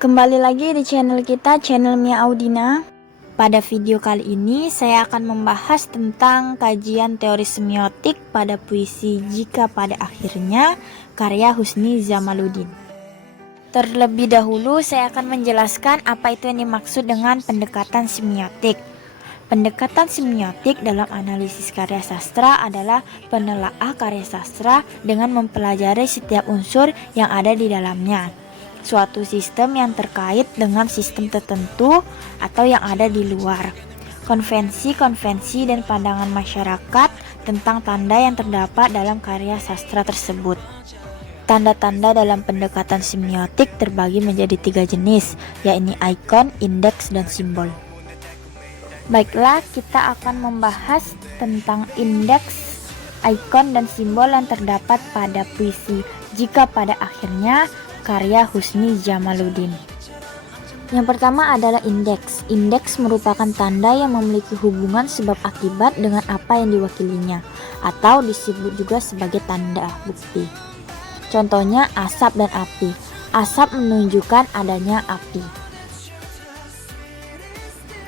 Kembali lagi di channel kita, channel Mia Audina. Pada video kali ini saya akan membahas tentang kajian teori semiotik pada puisi Jika Pada Akhirnya karya Husni Djamaluddin. Terlebih dahulu saya akan menjelaskan apa itu yang dimaksud dengan pendekatan semiotik. Pendekatan semiotik dalam analisis karya sastra adalah penelaah karya sastra dengan mempelajari setiap unsur yang ada di dalamnya. Suatu sistem yang terkait dengan sistem tertentu atau yang ada di luar. Konvensi-konvensi dan pandangan masyarakat tentang tanda yang terdapat dalam karya sastra tersebut. Tanda-tanda dalam pendekatan semiotik terbagi menjadi 3 jenis, yaitu ikon, indeks, dan simbol. Baiklah, kita akan membahas tentang indeks, ikon, dan simbol yang terdapat pada puisi Jika Pada Akhirnya karya Husni Djamaluddin. Yang pertama adalah indeks. Indeks merupakan tanda yang memiliki hubungan sebab akibat dengan apa yang diwakilinya, atau disebut juga sebagai tanda bukti. Contohnya asap dan api. Asap menunjukkan adanya api.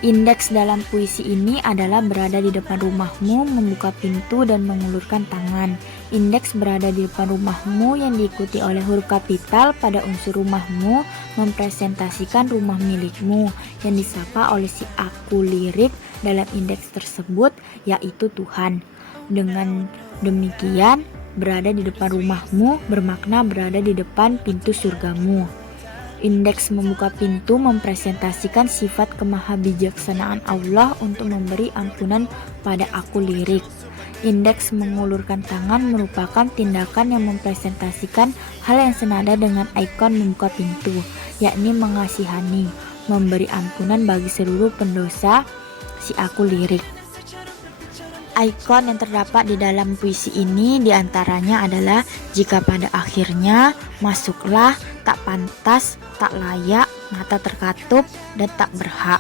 Indeks dalam puisi ini adalah berada di depan rumahmu, membuka pintu dan mengulurkan tangan. Indeks berada di depan rumahmu yang diikuti oleh huruf kapital pada unsur rumahmu mempresentasikan rumah milikmu yang disapa oleh si aku lirik dalam indeks tersebut, yaitu Tuhan. Dengan demikian, berada di depan rumahmu bermakna berada di depan pintu surgamu. Indeks membuka pintu mempresentasikan sifat kemahabijaksanaan Allah untuk memberi ampunan pada aku lirik. Indeks mengulurkan tangan merupakan tindakan yang mempresentasikan hal yang senada dengan ikon membuka pintu, yakni mengasihani, memberi ampunan bagi seluruh pendosa si aku lirik. Ikon yang terdapat di dalam puisi ini diantaranya adalah jika pada akhirnya, masuklah, tak pantas, tak layak, mata terkatup, dan tak berhak.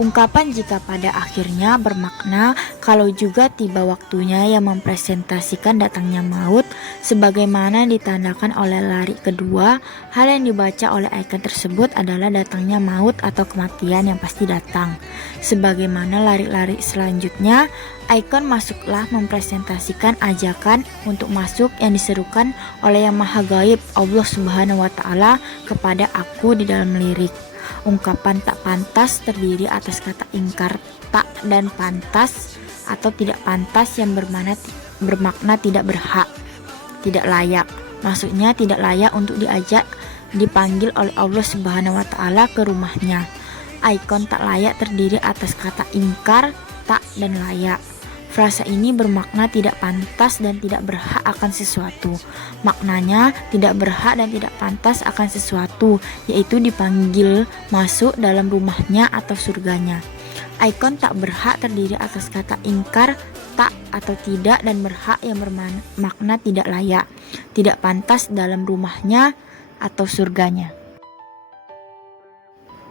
Ungkapan jika pada akhirnya bermakna kalau juga tiba waktunya yang mempresentasikan datangnya maut, sebagaimana ditandakan oleh lari kedua. Hal yang dibaca oleh ikon tersebut adalah datangnya maut atau kematian yang pasti datang. Sebagaimana lari-lari selanjutnya, ikon masuklah mempresentasikan ajakan untuk masuk yang diserukan oleh Yang Maha Gaib Allah Subhanahu wa Ta'ala kepada aku di dalam lirik. Ungkapan tak pantas terdiri atas kata ingkar tak dan pantas atau tidak pantas yang bermakna tidak berhak, tidak layak. Maksudnya tidak layak untuk dipanggil oleh Allah Subhanahu wa Ta'ala ke rumahnya. Ikon tak layak terdiri atas kata ingkar, tak, dan layak. Frasa ini bermakna tidak pantas dan tidak berhak akan sesuatu. Maknanya tidak berhak dan tidak pantas akan sesuatu, yaitu dipanggil masuk dalam rumahnya atau surganya. Ikon tak berhak terdiri atas kata ingkar, tak, atau tidak, dan berhak yang bermakna tidak layak, tidak pantas dalam rumahnya atau surganya.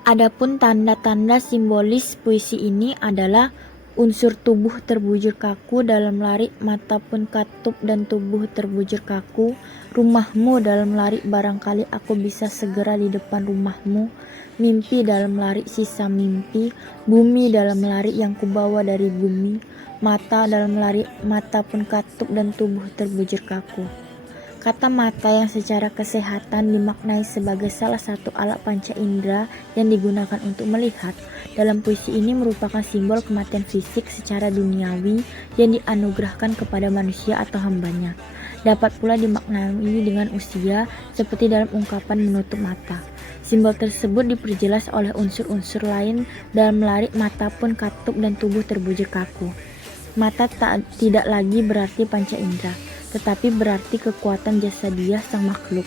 Adapun tanda-tanda simbolis puisi ini adalah unsur tubuh terbujur kaku dalam lari, mata pun katup dan tubuh terbujur kaku. Rumahmu dalam lari, barangkali aku bisa segera di depan rumahmu. Mimpi dalam lari, sisa mimpi. Bumi dalam lari yang kubawa dari bumi. Mata dalam lari, mata pun katup dan tubuh terbujur kaku. Kata mata yang secara kesehatan dimaknai sebagai salah satu alat panca indera yang digunakan untuk melihat, dalam puisi ini merupakan simbol kematian fisik secara duniawi yang dianugerahkan kepada manusia atau hambanya. Dapat pula dimaknai dengan usia, seperti dalam ungkapan menutup mata. Simbol tersebut diperjelas oleh unsur-unsur lain dalam lari, mata pun katup dan tubuh terbujur kaku. Mata tidak lagi berarti panca indera, tetapi berarti kekuatan jasadiah sang makhluk,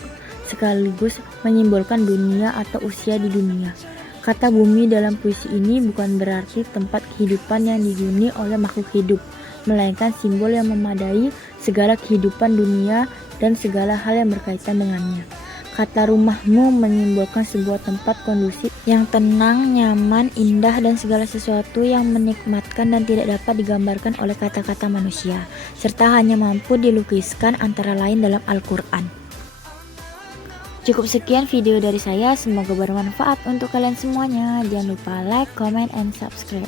sekaligus menyimbolkan dunia atau usia di dunia. Kata bumi dalam puisi ini bukan berarti tempat kehidupan yang dihuni oleh makhluk hidup, melainkan simbol yang memadai segala kehidupan dunia dan segala hal yang berkaitan dengannya. Kata rumahmu menyimbolkan sebuah tempat kondusif yang tenang, nyaman, indah, dan segala sesuatu yang menikmatkan dan tidak dapat digambarkan oleh kata-kata manusia, serta hanya mampu dilukiskan antara lain dalam Al-Quran. Cukup sekian video dari saya, semoga bermanfaat untuk kalian semuanya. Jangan lupa like, comment, and subscribe.